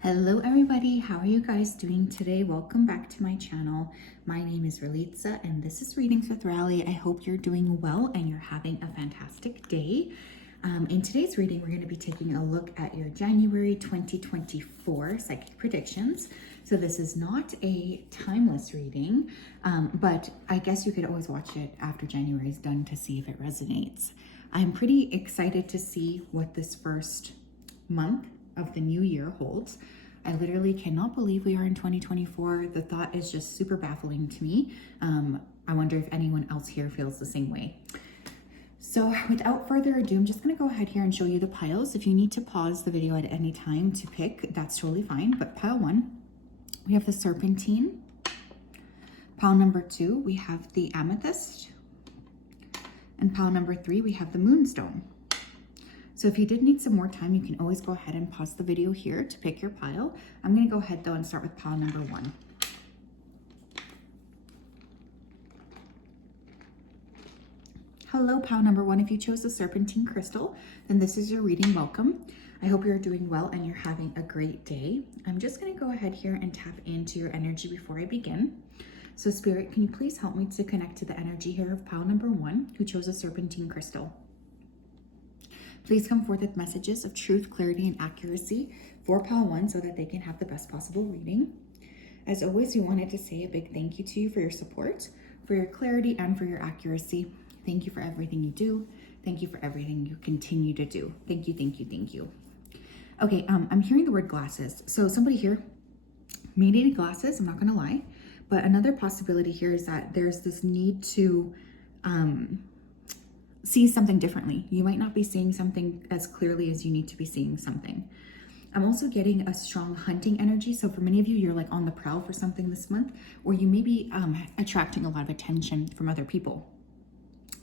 Hello everybody, how are you guys doing today? Welcome back to my channel. My name is Ralitza and this is Readings with Rally. I hope you're doing well and you're having a fantastic day. In today's reading, we're going to be taking a look at your January 2024 psychic predictions. So this is not a timeless reading, but I guess you could always watch it after January is done to see if it resonates. I'm pretty excited to see what this first month of the new year holds. I literally cannot believe we are in 2024. The thought is just super baffling to me. I wonder if anyone else here feels the same way. So without further ado, I'm just going to go ahead here and show you the piles. If you need to pause the video at any time to pick, that's totally fine. But pile 1, we have the serpentine. Pile number 2, we have the amethyst. And pile number 3, we have the moonstone. So if you did need some more time, you can always go ahead and pause the video here to pick your pile. I'm going to go ahead though and start with pile number 1. Hello, pile number 1. If you chose the serpentine crystal, then this is your reading. Welcome. I hope you're doing well and you're having a great day. I'm just going to go ahead here and tap into your energy before I begin. So Spirit, can you please help me to connect to the energy here of pile number 1 who chose a serpentine crystal? Please come forth with messages of truth, clarity, and accuracy for pile 1 so that they can have the best possible reading. As always, we wanted to say a big thank you to you for your support, for your clarity, and for your accuracy. Thank you for everything you do. Thank you for everything you continue to do. Thank you, thank you, thank you. Okay, I'm hearing the word glasses. So somebody here may need glasses, I'm not gonna lie. But another possibility here is that there's this need to see something differently. You might not be seeing something as clearly as you need to be seeing something. I'm also getting a strong hunting energy. So for many of you, you're like on the prowl for something this month, or you may be attracting a lot of attention from other people.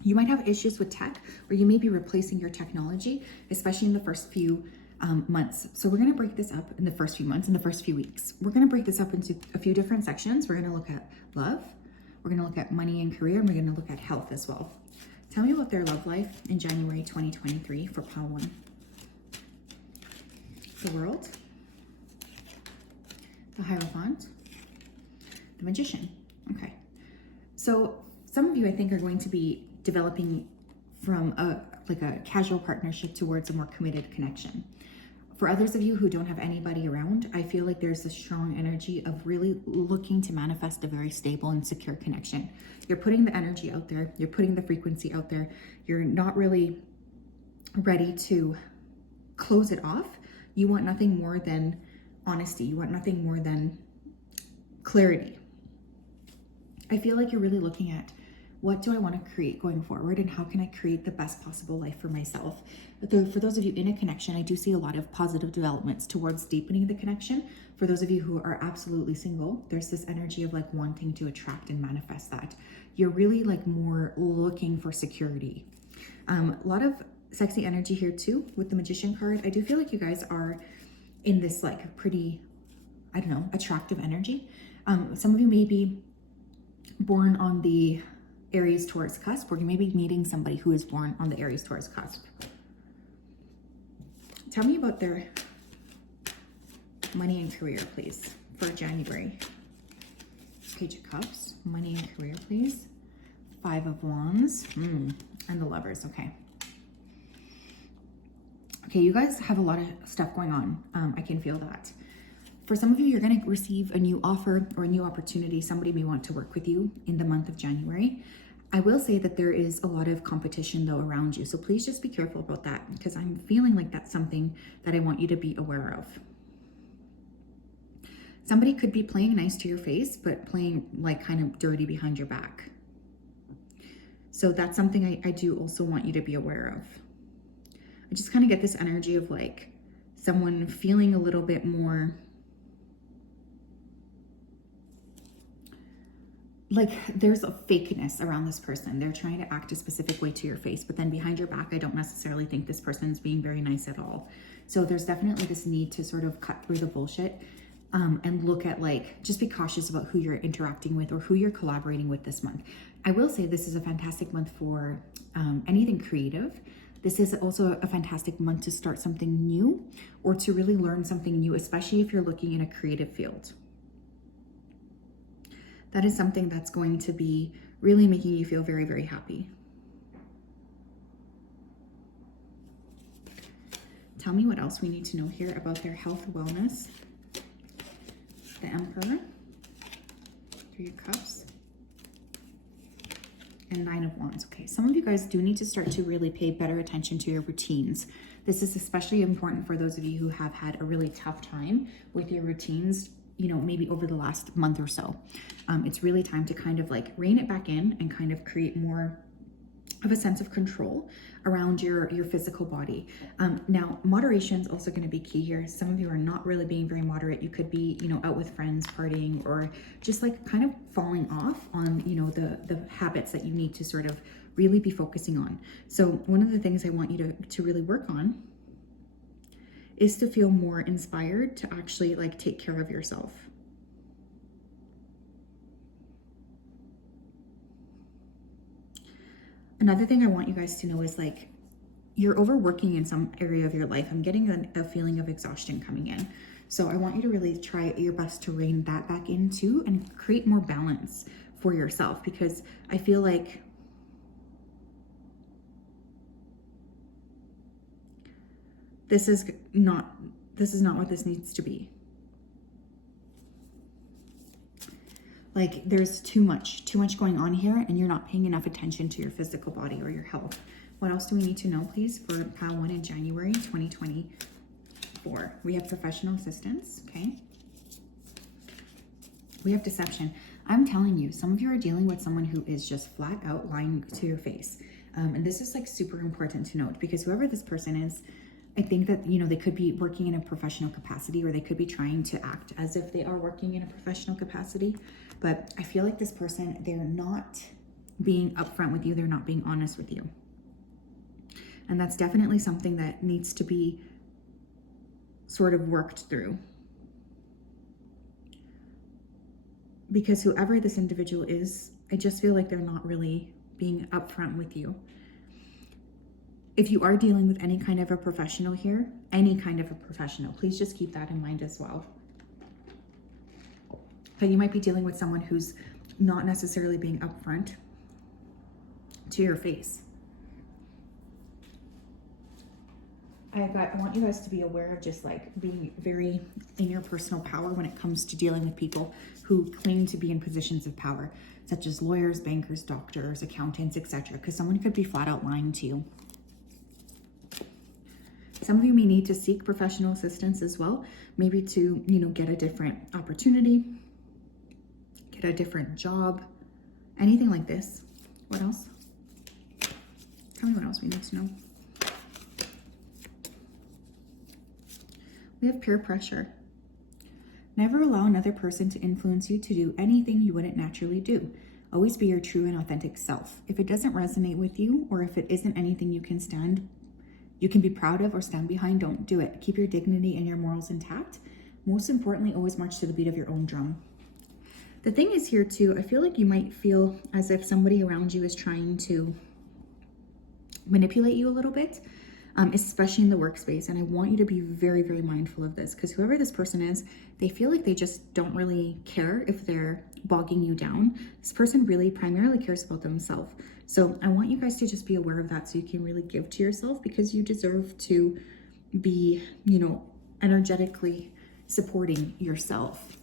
You might have issues with tech, or you may be replacing your technology, especially in the first few months. So we're going to break this up in the first few months, in the first few weeks. We're going to break this up into a few different sections. We're going to look at love, we're going to look at money and career, and we're going to look at health as well. Tell me about their love life in January 2023 for pile 1. The World, the Hierophant, the Magician. Okay. So some of you, I think, are going to be developing from a casual partnership towards a more committed connection. For others of you who don't have anybody around, I feel like there's a strong energy of really looking to manifest a very stable and secure connection. You're putting the energy out there, you're putting the frequency out there, you're not really ready to close it off. You want nothing more than honesty, you want nothing more than clarity. I feel like you're really looking at, what do I want to create going forward, and how can I create the best possible life for myself? For those of you in a connection, I do see a lot of positive developments towards deepening the connection. For those of you who are absolutely single, there's this energy of like wanting to attract and manifest that. You're really like more looking for security. A lot of sexy energy here too with the Magician card. I do feel like you guys are in this like pretty, I don't know, attractive energy. Some of you may be born on the Aries Taurus cusp, or you may be meeting somebody who is born on the Aries Taurus cusp. Tell me about their money and career, please, for January. Page of Cups, money and career, please. 5 of Wands, and the Lovers, okay. Okay, you guys have a lot of stuff going on. I can feel that. For some of you, you're going to receive a new offer or a new opportunity. Somebody may want to work with you in the month of January. I will say that there is a lot of competition though around you. So please just be careful about that, because I'm feeling like that's something that I want you to be aware of. Somebody could be playing nice to your face, but playing like kind of dirty behind your back. So that's something I do also want you to be aware of. I just kind of get this energy of like someone feeling a little bit more like there's a fakeness around this person. They're trying to act a specific way to your face, but then behind your back, I don't necessarily think this person is being very nice at all. So there's definitely this need to sort of cut through the bullshit and look at like, just be cautious about who you're interacting with or who you're collaborating with this month. I will say this is a fantastic month for anything creative. This is also a fantastic month to start something new or to really learn something new, especially if you're looking in a creative field. That is something that's going to be really making you feel very, very happy. Tell me what else we need to know here about their health, wellness. The Emperor, 3 of Cups, and 9 of Wands. Okay, some of you guys do need to start to really pay better attention to your routines. This is especially important for those of you who have had a really tough time with your routines, you know, maybe over the last month or so. It's really time to kind of like rein it back in and kind of create more of a sense of control around your physical body. Now, moderation is also going to be key here. Some of you are not really being very moderate. You could be, you know, out with friends, partying, or just like kind of falling off on, you know, the habits that you need to sort of really be focusing on. So one of the things I want you to really work on is to feel more inspired to actually like take care of yourself. Another thing I want you guys to know is like you're overworking in some area of your life. I'm getting a feeling of exhaustion coming in. So I want you to really try your best to rein that back in too and create more balance for yourself, because I feel like this is not what this needs to be. Like there's too much going on here, and you're not paying enough attention to your physical body or your health. What else do we need to know, please, for pile 1 in January 2024? We have professional assistance, okay? We have deception. I'm telling you, some of you are dealing with someone who is just flat out lying to your face. And this is like super important to note, because whoever this person is, I think that, you know, they could be working in a professional capacity, or they could be trying to act as if they are working in a professional capacity. But I feel like this person, they're not being upfront with you. They're not being honest with you. And that's definitely something that needs to be sort of worked through. Because whoever this individual is, I just feel like they're not really being upfront with you. If you are dealing with any kind of a professional here, any kind of a professional, please just keep that in mind as well. But you might be dealing with someone who's not necessarily being upfront to your face. I want you guys to be aware of just like being very in your personal power when it comes to dealing with people who claim to be in positions of power, such as lawyers, bankers, doctors, accountants, etc. Because someone could be flat out lying to you. Some of you may need to seek professional assistance as well, maybe to, you know, get a different opportunity, get a different job, anything like this. What else? Tell me what else we need to know. We have peer pressure. Never allow another person to influence you to do anything you wouldn't naturally do. Always be your true and authentic self. If it doesn't resonate with you, or if it isn't anything you can be proud of or stand behind, don't do it. Keep your dignity and your morals intact. Most importantly, always march to the beat of your own drum. The thing is here too, I feel like you might feel as if somebody around you is trying to manipulate you a little bit, especially in the workspace. And I want you to be very, very mindful of this, because whoever this person is, they feel like they just don't really care if they're bogging you down. This person really primarily cares about themselves. So I want you guys to just be aware of that, so you can really give to yourself, because you deserve to be, you know, energetically supporting yourself.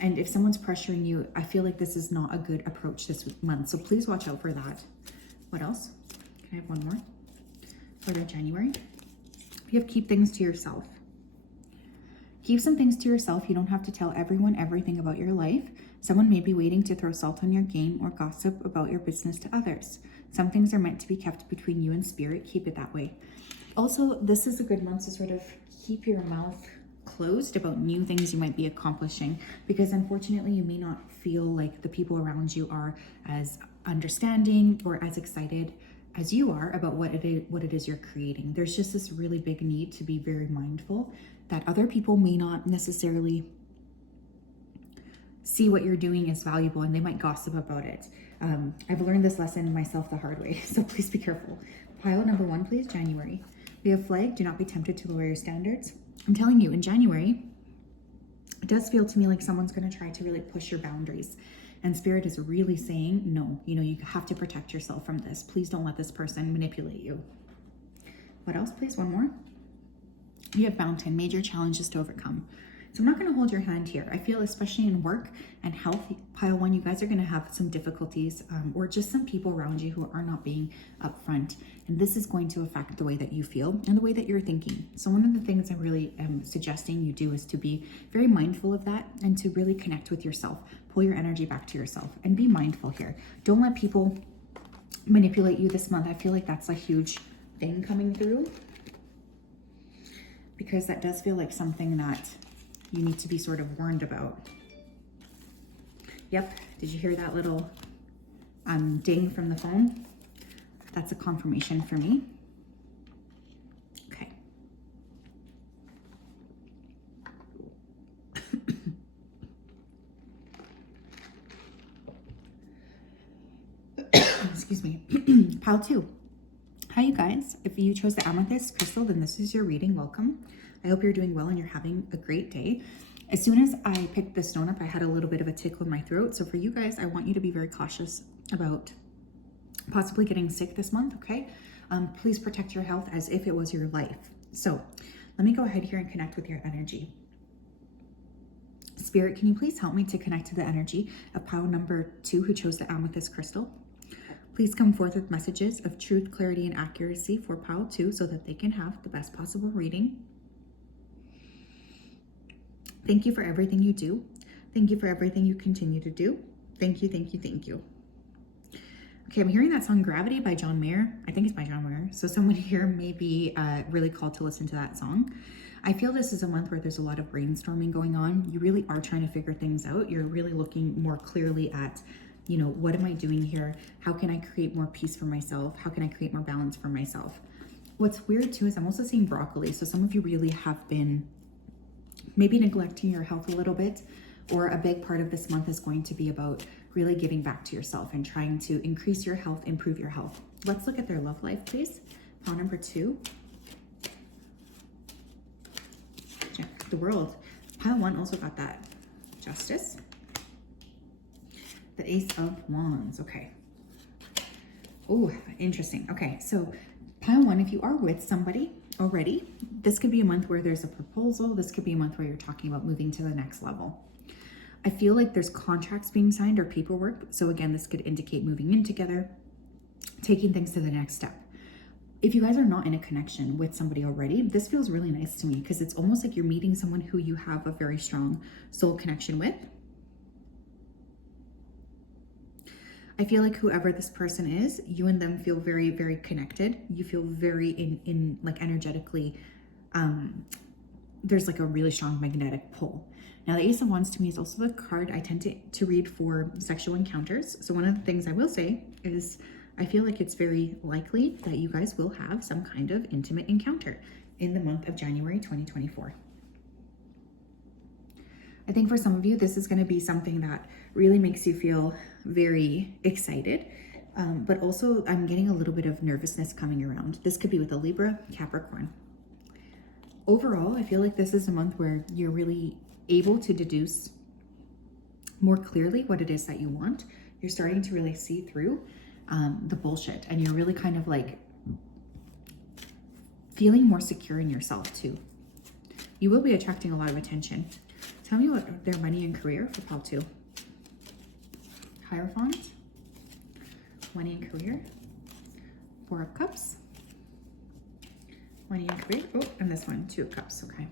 And if someone's pressuring you, I feel like this is not a good approach this month. So please watch out for that. What else? Can I have one more for the January? You have keep things to yourself. Keep some things to yourself. You don't have to tell everyone everything about your life. Someone may be waiting to throw salt on your game or gossip about your business to others. Some things are meant to be kept between you and spirit. Keep it that way. Also, this is a good month to sort of keep your mouth closed about new things you might be accomplishing, because unfortunately you may not feel like the people around you are as understanding or as excited as you are about what it is you're creating. There's just this really big need to be very mindful that other people may not necessarily see what you're doing as valuable, and they might gossip about it. I've learned this lesson myself the hard way, so please be careful. Pile number 1, please, January. We have flag, do not be tempted to lower your standards. I'm telling you, in January, it does feel to me like someone's going to try to really push your boundaries. And Spirit is really saying, no, you have to protect yourself from this. Please don't let this person manipulate you. What else, please? One more. You have Mountain, major challenges to overcome. So I'm not going to hold your hand here. I feel especially in work and health, pile 1, you guys are going to have some difficulties or just some people around you who are not being upfront. And this is going to affect the way that you feel and the way that you're thinking. So one of the things I really am suggesting you do is to be very mindful of that and to really connect with yourself. Pull your energy back to yourself and be mindful here. Don't let people manipulate you this month. I feel like that's a huge thing coming through, because that does feel like something that you need to be sort of warned about. Yep, did you hear that little ding from the phone? That's a confirmation for me. Okay. Excuse me. Pile 2. Hi, you guys. If you chose the amethyst crystal, then this is your reading. Welcome. I hope you're doing well and you're having a great day. As soon as I picked the stone up, I had a little bit of a tickle in my throat. So for you guys, I want you to be very cautious about possibly getting sick this month, okay? Please protect your health as if it was your life. So let me go ahead here and connect with your energy. Spirit, can you please help me to connect to the energy of pile number 2 who chose the amethyst crystal? Please come forth with messages of truth, clarity, and accuracy for pile 2 so that they can have the best possible reading. Thank you for everything you do. Thank you for everything you continue to do. Thank you, thank you, thank you. Okay, I'm hearing that song Gravity by John Mayer. I think it's by John Mayer. So someone here may be really called to listen to that song. I feel this is a month where there's a lot of brainstorming going on. You really are trying to figure things out. You're really looking more clearly at, what am I doing here? How can I create more peace for myself? How can I create more balance for myself? What's weird too is I'm also seeing broccoli. So some of you really have been maybe neglecting your health a little bit, or a big part of this month is going to be about really giving back to yourself and trying to increase your health, improve your health. Let's look at their love life, please. Pile number 2. Check the World. Pile 1 also got that. Justice. The Ace of Wands. Okay. Oh, interesting. Okay, so pile 1, if you are with somebody already, this could be a month where there's a proposal. This could be a month where you're talking about moving to the next level. I feel like there's contracts being signed or paperwork. So again, this could indicate moving in together, taking things to the next step. If you guys are not in a connection with somebody already, this feels really nice to me because it's almost like you're meeting someone who you have a very strong soul connection with. I feel like whoever this person is, you and them feel very, very connected. You feel very in like energetically, there's like a really strong magnetic pull. Now, the Ace of Wands to me is also the card I tend to read for sexual encounters. So one of the things I will say is I feel like it's very likely that you guys will have some kind of intimate encounter in the month of January 2024. I think for some of you, this is going to be something that really makes you feel very excited, but also I'm getting a little bit of nervousness coming around. This could be with a Libra, Capricorn. Overall, I feel like this is a month where you're really able to deduce more clearly what it is that you want. You're starting to really see through the bullshit, and you're really kind of like feeling more secure in yourself too. You will be attracting a lot of attention. Tell me what their money and career for pile 2. Hierophant, money and career, 4 of Cups, money and career. Oh, and this one, 2 of Cups. Okay.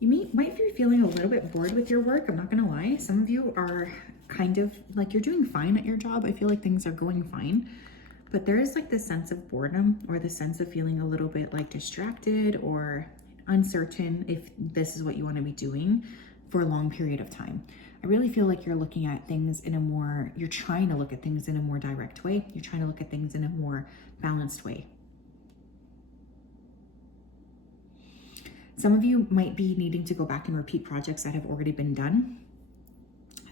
You might be feeling a little bit bored with your work. I'm not gonna lie. Some of you are kind of like you're doing fine at your job. I feel like things are going fine, but there is like this sense of boredom or the sense of feeling a little bit like distracted or uncertain if this is what you want to be doing for a long period of time. I really feel like you're looking at things you're trying to look at things in a more direct way. You're trying to look at things in a more balanced way. Some of you might be needing to go back and repeat projects that have already been done.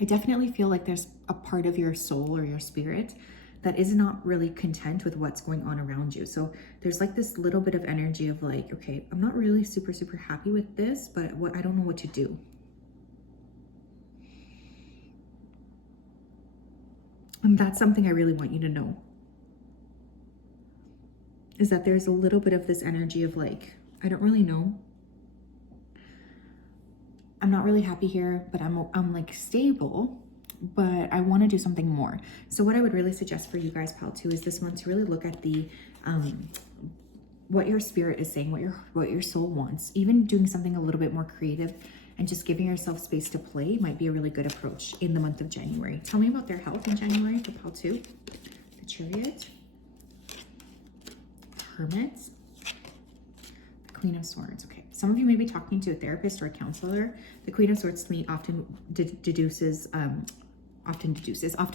I definitely feel like there's a part of your soul or your spirit that is not really content with what's going on around you. So there's like this little bit of energy of like, okay, I'm not really super happy with this, but I don't know what to do. And that's something I really want you to know, is that there's a little bit of this energy of like, I don't really know. I'm not really happy here, but I'm like stable, but I want to do something more. So what I would really suggest for you guys, pal, too, is this month to really look at the what your spirit is saying, what your soul wants. Even doing something a little bit more creative and just giving yourself space to play might be a really good approach in the month of January. Tell me about their health in January for pal 2. The Chariot, Hermit, the Queen of Swords. Okay, some of you may be talking to a therapist or a counselor. The Queen of Swords to me often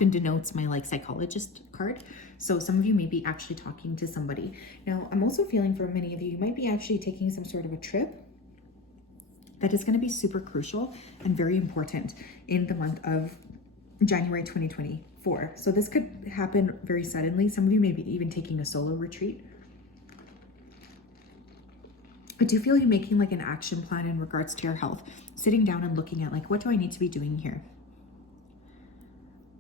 denotes my like psychologist card. So some of you may be actually talking to somebody. Now, I'm also feeling for many of you, you might be actually taking some sort of a trip that is going to be super crucial and very important in the month of January 2024. So this could happen very suddenly. Some of you may be even taking a solo retreat. I do feel you making like an action plan in regards to your health, sitting down and looking at like, what do I need to be doing here?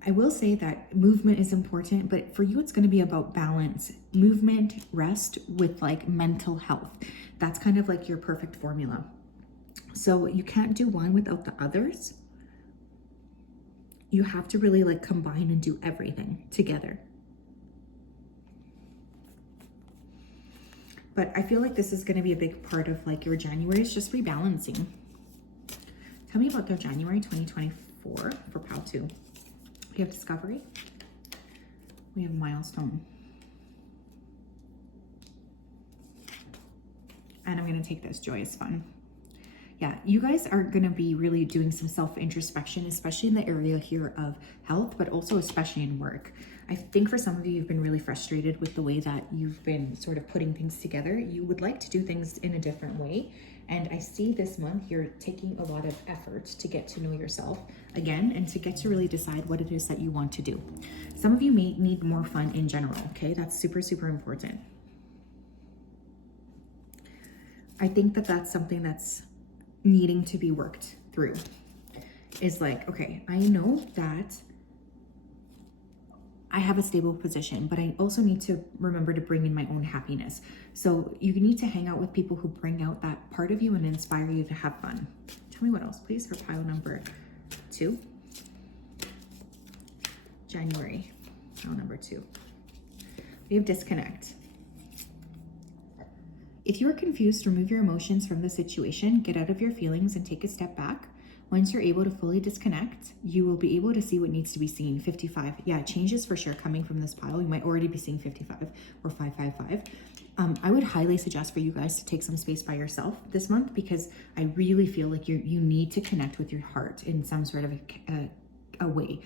I will say that movement is important, but for you, it's going to be about balance, movement, rest with like mental health. That's kind of like your perfect formula. So you can't do one without the others. You have to really like combine and do everything together. But I feel like this is going to be a big part of like your January is just rebalancing. Tell me about their January 2024 for pal 2. We have Discovery. We have Milestone. And I'm going to take this. Joy is fun. Yeah, you guys are going to be really doing some self-introspection, especially in the area here of health, but also especially in work. I think for some of you, you've been really frustrated with the way that you've been sort of putting things together. You would like to do things in a different way. And I see this month you're taking a lot of effort to get to know yourself again and to get to really decide what it is that you want to do. Some of you may need more fun in general, okay? That's super important. I think that that's something that's needing to be worked through. Is like, okay, I know that I have a stable position, but I also need to remember to bring in my own happiness. So you need to hang out with people who bring out that part of you and inspire you to have fun. Tell me what else, please, for pile number 2. January, pile number 2. We have Disconnect. If you are confused, remove your emotions from the situation, get out of your feelings and take a step back. Once you're able to fully disconnect, you will be able to see what needs to be seen. 55. Yeah, changes for sure coming from this pile. You might already be seeing 55 or 555. I would highly suggest for you guys to take some space by yourself this month, because I really feel like you need to connect with your heart in some sort of a way.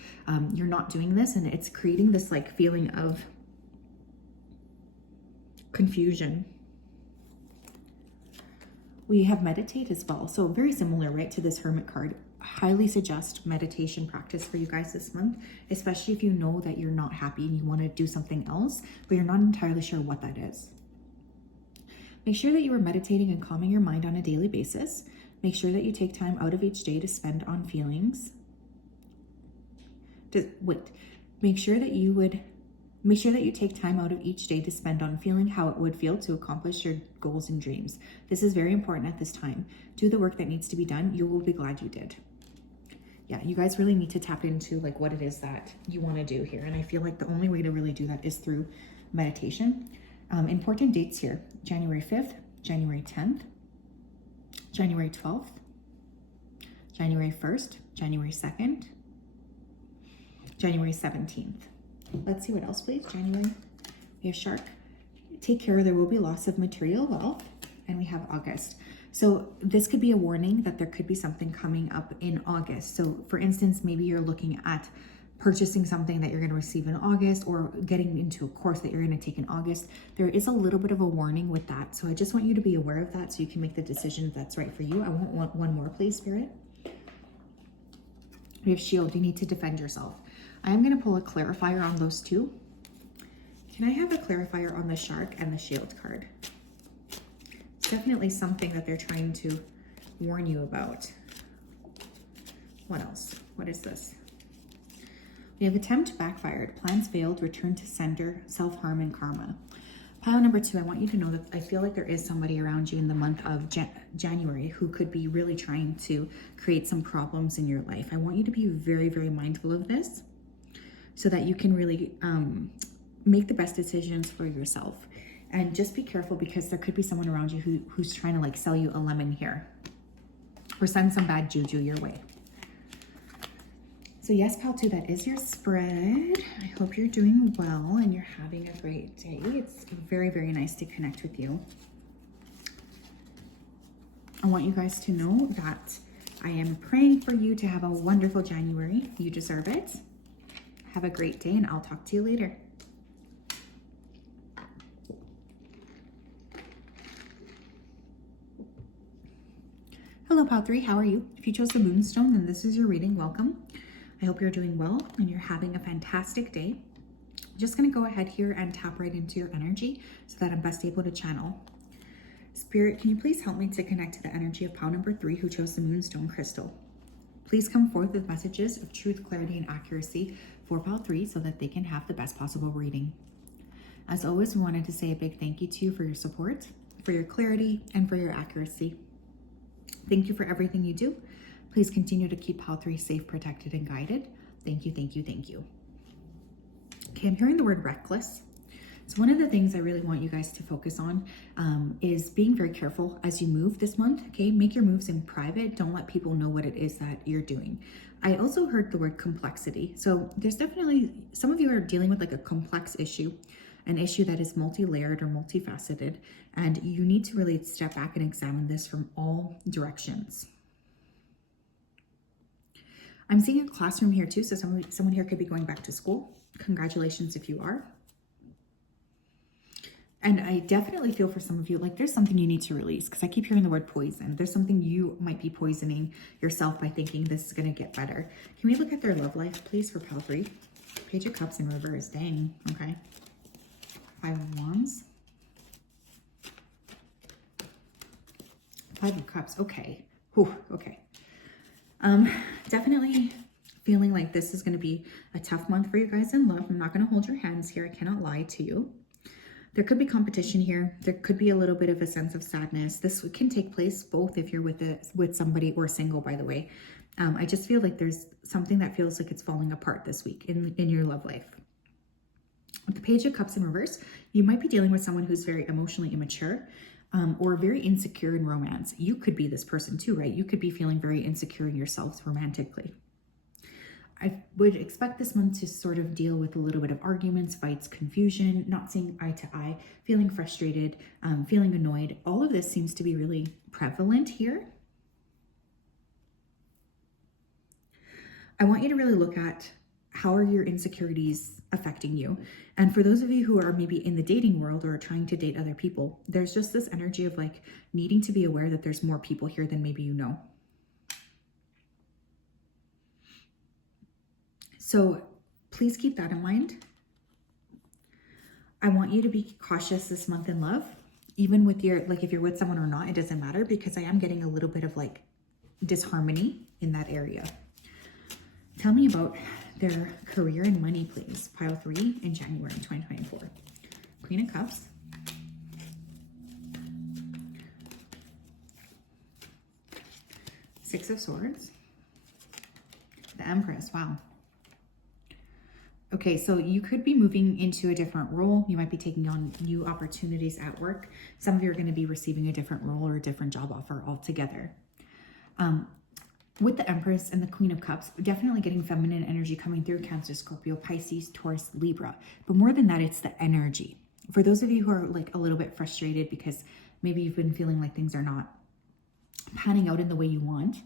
You're not doing this, and it's creating this like feeling of confusion. We have Meditate as well. So very similar, right, to this Hermit card. Highly suggest meditation practice for you guys this month, especially if you know that you're not happy and you want to do something else, but you're not entirely sure what that is. Make sure that you are meditating and calming your mind on a daily basis. Make sure that you take time out of each day to spend on feelings. Make sure that you take time out of each day to spend on feeling how it would feel to accomplish your goals and dreams. This is very important at this time. Do the work that needs to be done. You will be glad you did. Yeah, you guys really need to tap into like what it is that you want to do here. And I feel like the only way to really do that is through meditation. Important dates here: January 5th, January 10th, January 12th, January 1st, January 2nd, January 17th. Let's see what else, please. January, we have Shark. Take care, there will be loss of material wealth. And we have August. So this could be a warning that there could be something coming up in August. So for instance, maybe you're looking at purchasing something that you're going to receive in August, or getting into a course that you're going to take in August. There is a little bit of a warning with that. So I just want you to be aware of that so you can make the decision that's right for you. I want one more, please, Spirit. We have shield. You need to defend yourself. I'm going to pull a clarifier on those two. Can I have a clarifier on the shark and the shield card? It's definitely something that they're trying to warn you about. What else? What is this? We have attempt backfired, plans failed, return to sender, self-harm, and karma. Pile number 2, I want you to know that I feel like there is somebody around you in the month of January who could be really trying to create some problems in your life. I want you to be very, very mindful of this so that you can really make the best decisions for yourself. And just be careful, because there could be someone around you who's trying to like sell you a lemon here or send some bad juju your way. So yes, pile 2, that is your spread. I hope you're doing well and you're having a great day. It's very, very nice to connect with you. I want you guys to know that I am praying for you to have a wonderful January. You deserve it. Have a great day, and I'll talk to you later. Hello, pile 3. How are you? If you chose the Moonstone, then this is your reading. Welcome. I hope you're doing well and you're having a fantastic day. I'm just going to go ahead here and tap right into your energy so that I'm best able to channel. Spirit, can you please help me to connect to the energy of pile number 3 who chose the Moonstone crystal? Please come forth with messages of truth, clarity, and accuracy for pile 3 so that they can have the best possible reading. As always, we wanted to say a big thank you to you for your support, for your clarity, and for your accuracy. Thank you for everything you do. Please continue to keep pile 3 safe, protected, and guided. Thank you, thank you, thank you. Okay, I'm hearing the word reckless. So one of the things I really want you guys to focus on is being very careful as you move this month, okay? Make your moves in private. Don't let people know what it is that you're doing. I also heard the word complexity. So there's definitely, some of you are dealing with like a complex issue, an issue that is multi-layered or multifaceted, and you need to really step back and examine this from all directions. I'm seeing a classroom here too, so someone here could be going back to school. Congratulations if you are. And I definitely feel for some of you, like there's something you need to release, because I keep hearing the word poison. There's something you might be poisoning yourself by thinking this is going to get better. Can we look at their love life, please, for pile 3? Page of Cups in reverse. Dang. Okay. 5 of Wands. 5 of Cups. Okay. Whew. Okay. Definitely feeling like this is going to be a tough month for you guys in love. I'm not going to hold your hands here. I cannot lie to you. There could be competition here. There could be a little bit of a sense of sadness. This can take place both if you're with somebody or single, by the way. I just feel like there's something that feels like it's falling apart this week in your love life. With the Page of Cups in reverse, you might be dealing with someone who's very emotionally immature, or very insecure in romance. You could be this person too, right? You could be feeling very insecure in yourselves romantically. I would expect this month to sort of deal with a little bit of arguments, fights, confusion, not seeing eye to eye, feeling frustrated, feeling annoyed. All of this seems to be really prevalent here. I want you to really look at how are your insecurities affecting you. And for those of you who are maybe in the dating world or trying to date other people, there's just this energy of like needing to be aware that there's more people here than maybe you know. So please keep that in mind. I want you to be cautious this month in love, even with your, like if you're with someone or not, it doesn't matter, because I am getting a little bit of like disharmony in that area. Tell me about their career and money, please. Pile 3 in January 2024. Queen of Cups. Six of Swords. The Empress. Wow. Okay, so you could be moving into a different role. You might be taking on new opportunities at work. Some of you are going to be receiving a different role or a different job offer altogether. With the Empress and the Queen of Cups, definitely getting feminine energy coming through: Cancer, Scorpio, Pisces, Taurus, Libra. But more than that, it's the energy. For those of you who are like a little bit frustrated because maybe you've been feeling like things are not panning out in the way you want,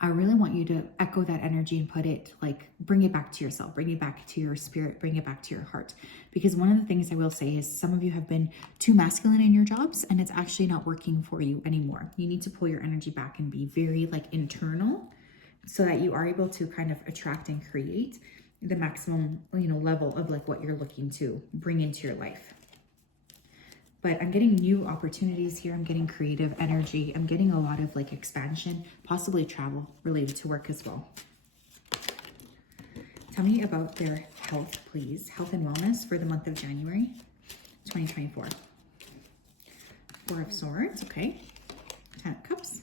I really want you to echo that energy and put it, like, bring it back to yourself, bring it back to your spirit, bring it back to your heart. Because one of the things I will say is some of you have been too masculine in your jobs and it's actually not working for you anymore. You need to pull your energy back and be very like internal so that you are able to kind of attract and create the maximum, level of like what you're looking to bring into your life. But I'm getting new opportunities here. I'm getting creative energy. I'm getting a lot of like expansion, possibly travel related to work as well. Tell me about their health, please. Health and wellness for the month of January 2024. Four of Swords, okay. Ten of Cups.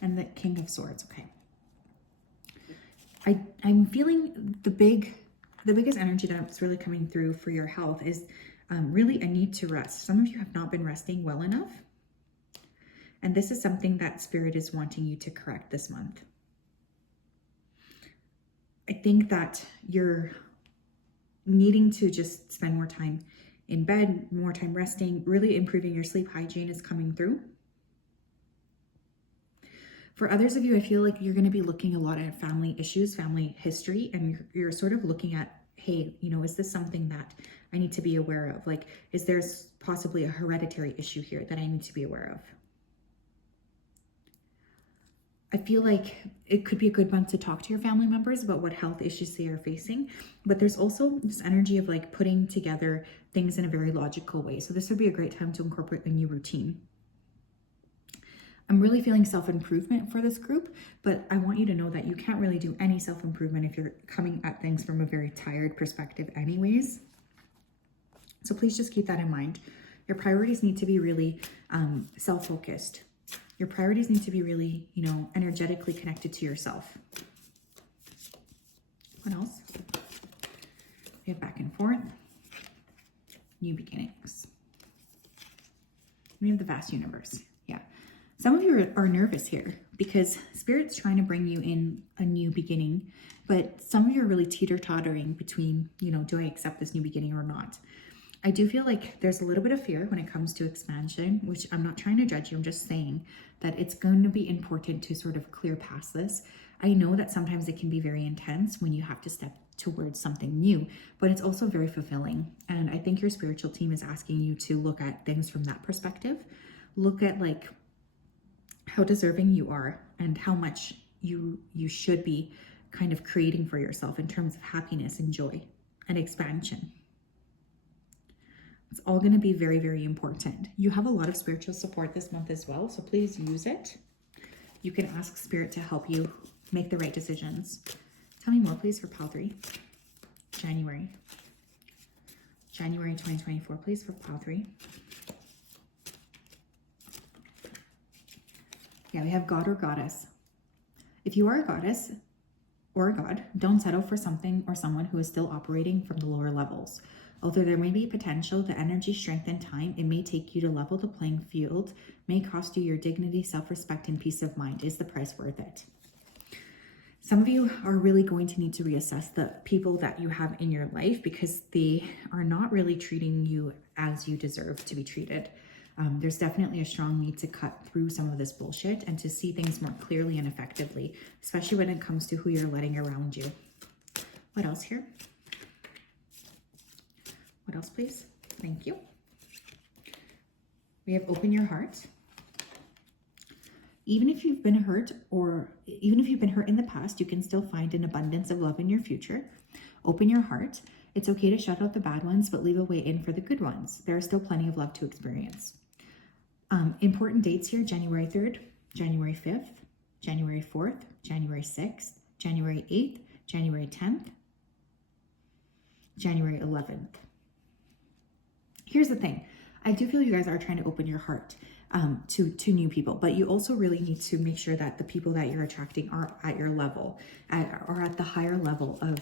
And the King of Swords, okay. I'm feeling the biggest energy that's really coming through for your health is really a need to rest. Some of you have not been resting well enough. And this is something that Spirit is wanting you to correct this month. I think that you're needing to just spend more time in bed, more time resting, really improving your sleep hygiene is coming through. For others of you, I feel like you're going to be looking a lot at family issues, family history, and you're sort of looking at, hey, is this something that I need to be aware of? Like, is there possibly a hereditary issue here that I need to be aware of? I feel like it could be a good month to talk to your family members about what health issues they are facing, but there's also this energy of like putting together things in a very logical way. So this would be a great time to incorporate a new routine. I'm really feeling self-improvement for this group, but I want you to know that you can't really do any self-improvement if you're coming at things from a very tired perspective anyways. So please just keep that in mind. Your priorities need to be really self-focused. Your priorities need to be really, energetically connected to yourself. What else? We have back and forth. New beginnings. We have the vast universe. Yeah. Some of you are nervous here because Spirit's trying to bring you in a new beginning, but some of you are really teeter-tottering between, do I accept this new beginning or not? I do feel like there's a little bit of fear when it comes to expansion, which I'm not trying to judge you. I'm just saying that it's going to be important to sort of clear past this. I know that sometimes it can be very intense when you have to step towards something new, but it's also very fulfilling. And I think your spiritual team is asking you to look at things from that perspective. Look at like how deserving you are and how much you should be kind of creating for yourself in terms of happiness and joy and expansion. It's all going to be very, very important. You have a lot of spiritual support this month as well, so please use it. You can ask Spirit to help you make the right decisions. Tell me more, please, for pile 3. January 2024, please, for pile 3. Yeah, we have God or Goddess. If you are a goddess or a god, don't settle for something or someone who is still operating from the lower levels. Although there may be potential, the energy, strength, and time it may take you to level the playing field may cost you your dignity, self-respect, and peace of mind. Is the price worth it? Some of you are really going to need to reassess the people that you have in your life because they are not really treating you as you deserve to be treated. There's definitely a strong need to cut through some of this bullshit and to see things more clearly and effectively, especially when it comes to who you're letting around you. What else here? What else, please? Thank you. We have open your heart. Even if you've been hurt in the past, you can still find an abundance of love in your future. Open your heart. It's okay to shut out the bad ones, but leave a way in for the good ones. There is still plenty of love to experience. Important dates here: January 3rd, January 5th, January 4th, January 6th, January 8th, January 10th, January 11th. Here's the thing. I do feel you guys are trying to open your heart to new people, but you also really need to make sure that the people that you're attracting are at your level, or at the higher level of,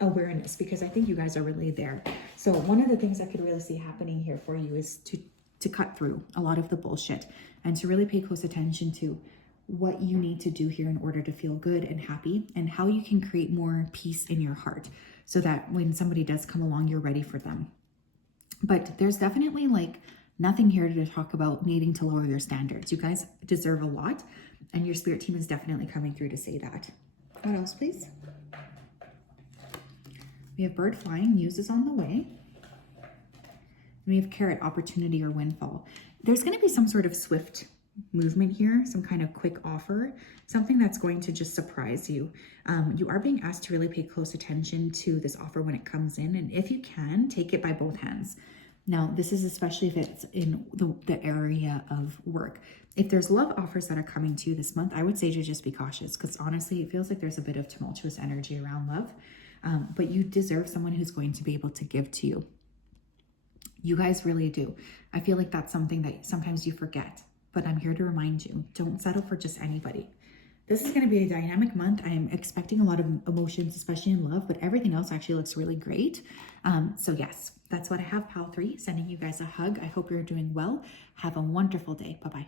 awareness, because I think you guys are really there. So one of the things I could really see happening here for you is to cut through a lot of the bullshit and to really pay close attention to what you need to do here in order to feel good and happy, and how you can create more peace in your heart so that when somebody does come along, you're ready for them. But there's definitely like nothing here to talk about needing to lower your standards. You guys deserve a lot, and your spirit team is definitely coming through to say that. What else, please? We have bird flying, news is on the way. And we have carrot, opportunity or windfall. There's going to be some sort of swift movement here, some kind of quick offer, something that's going to just surprise you. You are being asked to really pay close attention to this offer when it comes in, and if you can, take it by both hands. Now, this is especially if it's in the area of work. If there's love offers that are coming to you this month, I would say to just be cautious, because honestly, it feels like there's a bit of tumultuous energy around love, but you deserve someone who's going to be able to give to you. You guys really do. I feel like that's something that sometimes you forget, but I'm here to remind you, don't settle for just anybody. This is going to be a dynamic month. I'm expecting a lot of emotions, especially in love, but everything else actually looks really great. So yes, that's what I have, Pal 3, sending you guys a hug. I hope you're doing well. Have a wonderful day. Bye-bye.